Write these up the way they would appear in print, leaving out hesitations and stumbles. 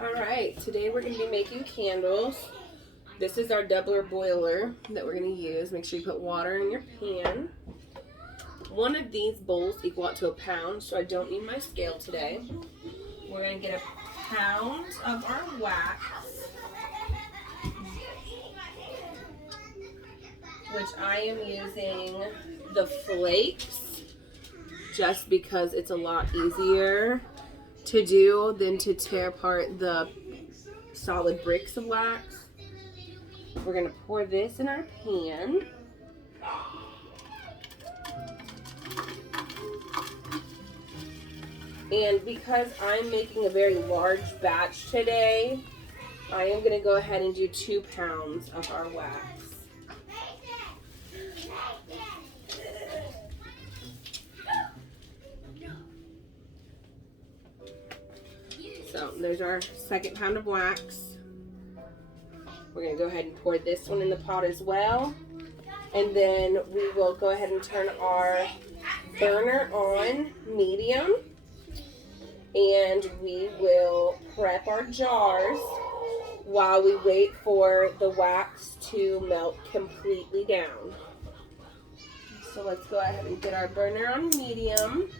Alright, today we're going to be making candles. This is our doubler boiler that we're going to use. Make sure you put water in your pan. One of these bowls equal out to a pound, so I don't need my scale today. We're going to get a pound of our wax, which I am using the flakes just because it's a lot easier to do than to tear apart the solid bricks of wax. We're going to pour this in our pan. And because I'm making a very large batch today, I am going to go ahead and do 2 pounds of our wax. So there's our 2nd pound of wax. We're going to go ahead and pour this one in the pot as well. And then we will go ahead and turn our burner on medium. And we will prep our jars while we wait for the wax to melt completely down. So let's go ahead and get our burner on medium.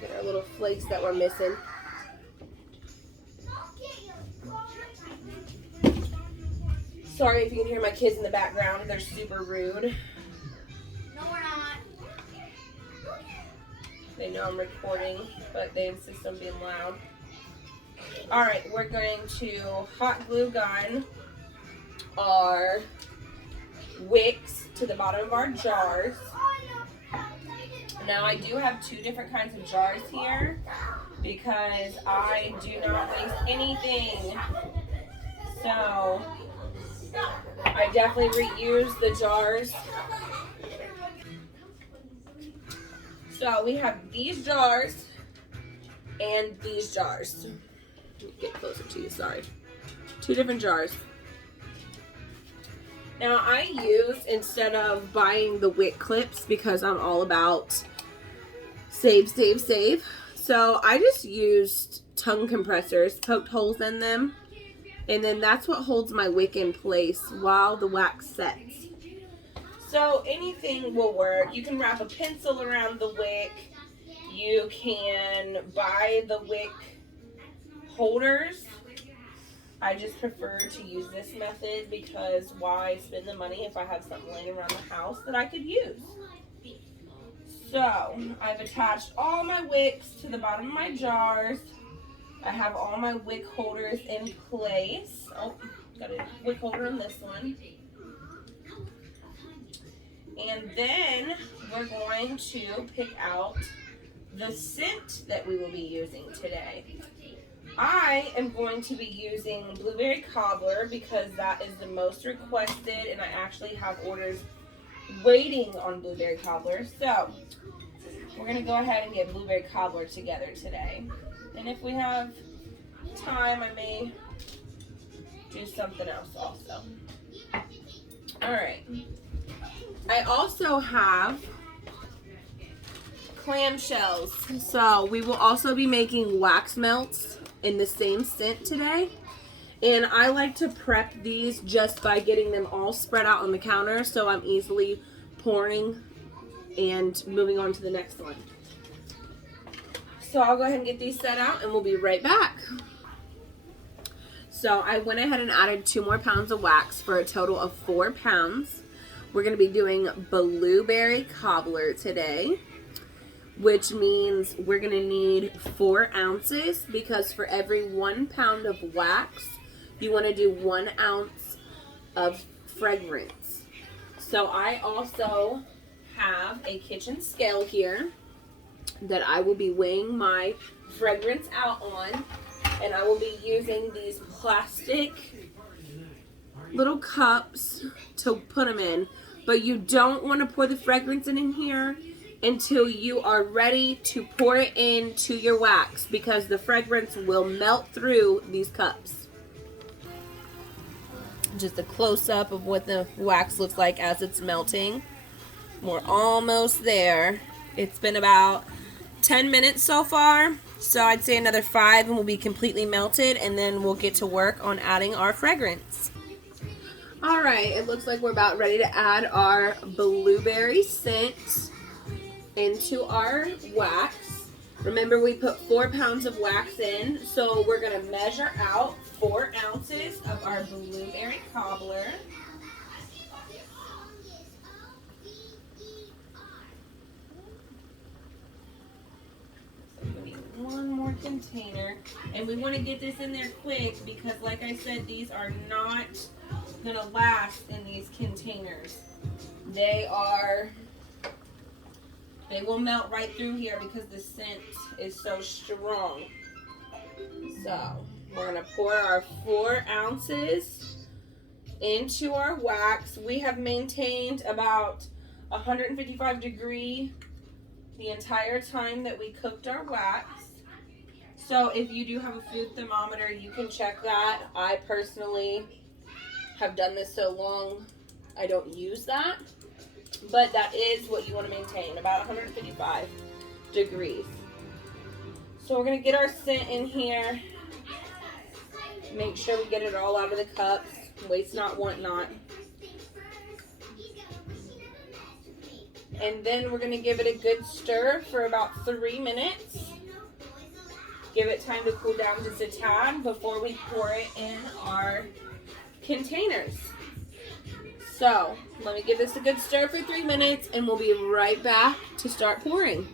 Get our little flakes that we're missing. Sorry if you can hear my kids in the background. They're super rude. No, we're not. They know I'm recording, but they insist on being loud. Alright, we're going to hot glue gun our wicks to the bottom of our jars. Now I do have 2 different kinds of jars here because I do not waste anything. So I definitely reuse the jars. So we have these jars and these jars. Let me get closer to you, sorry. 2 different jars. Now I use, instead of buying the wick clips, because I'm all about save, save, save. So I just used tongue compressors, poked holes in them, and then that's what holds my wick in place while the wax sets. So anything will work. You can wrap a pencil around the wick. You can buy the wick holders. I just prefer to use this method because why spend the money if I have something laying around the house that I could use? So I've attached all my wicks to the bottom of my jars. I have all my wick holders in place. Oh, got a wick holder on this one. And then we're going to pick out the scent that we will be using today. I am going to be using blueberry cobbler because that is the most requested, and I actually have orders waiting on blueberry cobbler. So we're going to go ahead and get blueberry cobbler together today. And if we have time, I may do something else also. Alright. I also have clamshells. So we will also be making wax melts in the same scent today. And I like to prep these just by getting them all spread out on the counter so I'm easily pouring and moving on to the next one. So I'll go ahead and get these set out and we'll be right back. So I went ahead and added 2 more pounds of wax for a total of 4 pounds. We're going to be doing blueberry cobbler today, which means we're going to need 4 ounces because for every 1 pound of wax, you want to do 1 ounce of fragrance. So I also have a kitchen scale here that I will be weighing my fragrance out on, and I will be using these plastic little cups to put them in, but you don't want to pour the fragrance in here until you are ready to pour it into your wax because the fragrance will melt through these cups. Just a close-up of what the wax looks like as it's melting. We're almost there. It's been about 10 minutes so far. So I'd say another 5 and we'll be completely melted, and then we'll get to work on adding our fragrance. Alright, it looks like we're about ready to add our blueberry scent into our wax. Remember, we put 4 pounds of wax in, so we're going to measure out 4 ounces of our blueberry cobbler. So we need one more container, and we want to get this in there quick because, like I said, these are not going to last in these containers. They will melt right through here because the scent is so strong. So we're going to pour our 4 ounces into our wax. We have maintained about 155 degree the entire time that we cooked our wax. So if you do have a food thermometer, you can check that. I personally have done this so long, I don't use that. But that is what you want to maintain, about 155 degrees. So we're going to get our scent in here. Make sure we get it all out of the cups. Waste not, want not. And then we're going to give it a good stir for about 3 minutes. Give it time to cool down just a tad before we pour it in our containers. So let me give this a good stir for 3 minutes and we'll be right back to start pouring.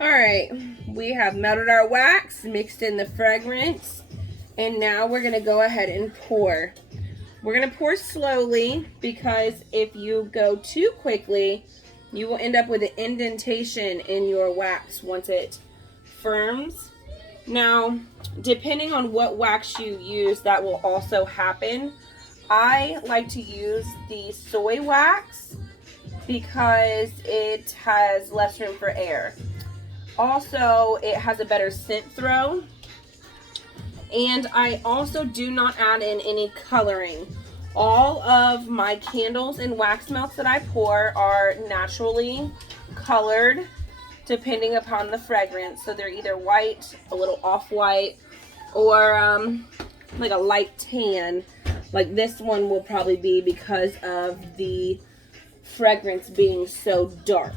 Alright, we have melted our wax, mixed in the fragrance, and now we're going to go ahead and pour. We're going to pour slowly because if you go too quickly, you will end up with an indentation in your wax once it firms. Now, depending on what wax you use, that will also happen. I like to use the soy wax because it has less room for air. Also, it has a better scent throw. And I also do not add in any coloring. All of my candles and wax melts that I pour are naturally colored depending upon the fragrance. So they're either white, a little off-white, or like a light tan. Like this one will probably be because of the fragrance being so dark.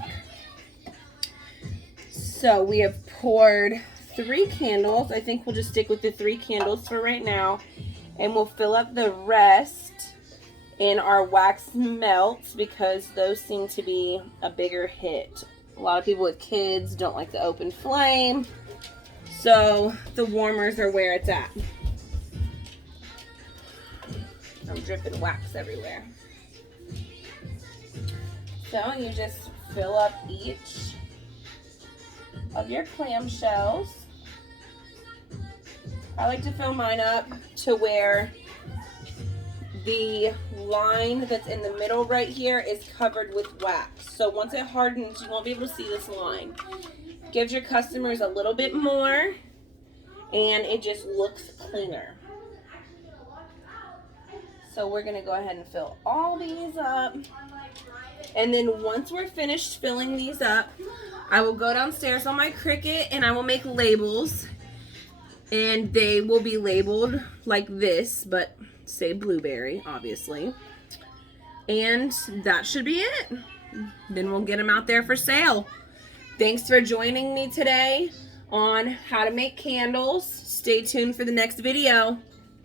So we have poured 3 candles. I think we'll just stick with the 3 candles for right now. And we'll fill up the rest in our wax melts because those seem to be a bigger hit. A lot of people with kids don't like the open flame. So the warmers are where it's at. I'm dripping wax everywhere. So you just fill up each of your clamshells. I like to fill mine up to where the line that's in the middle right here is covered with wax. So once it hardens, you won't be able to see this line. Gives your customers a little bit more and it just looks cleaner. So we're going to go ahead and fill all these up. And then once we're finished filling these up, I will go downstairs on my Cricut and I will make labels. And they will be labeled like this, but say blueberry, obviously. And that should be it. Then we'll get them out there for sale. Thanks for joining me today on how to make candles. Stay tuned for the next video.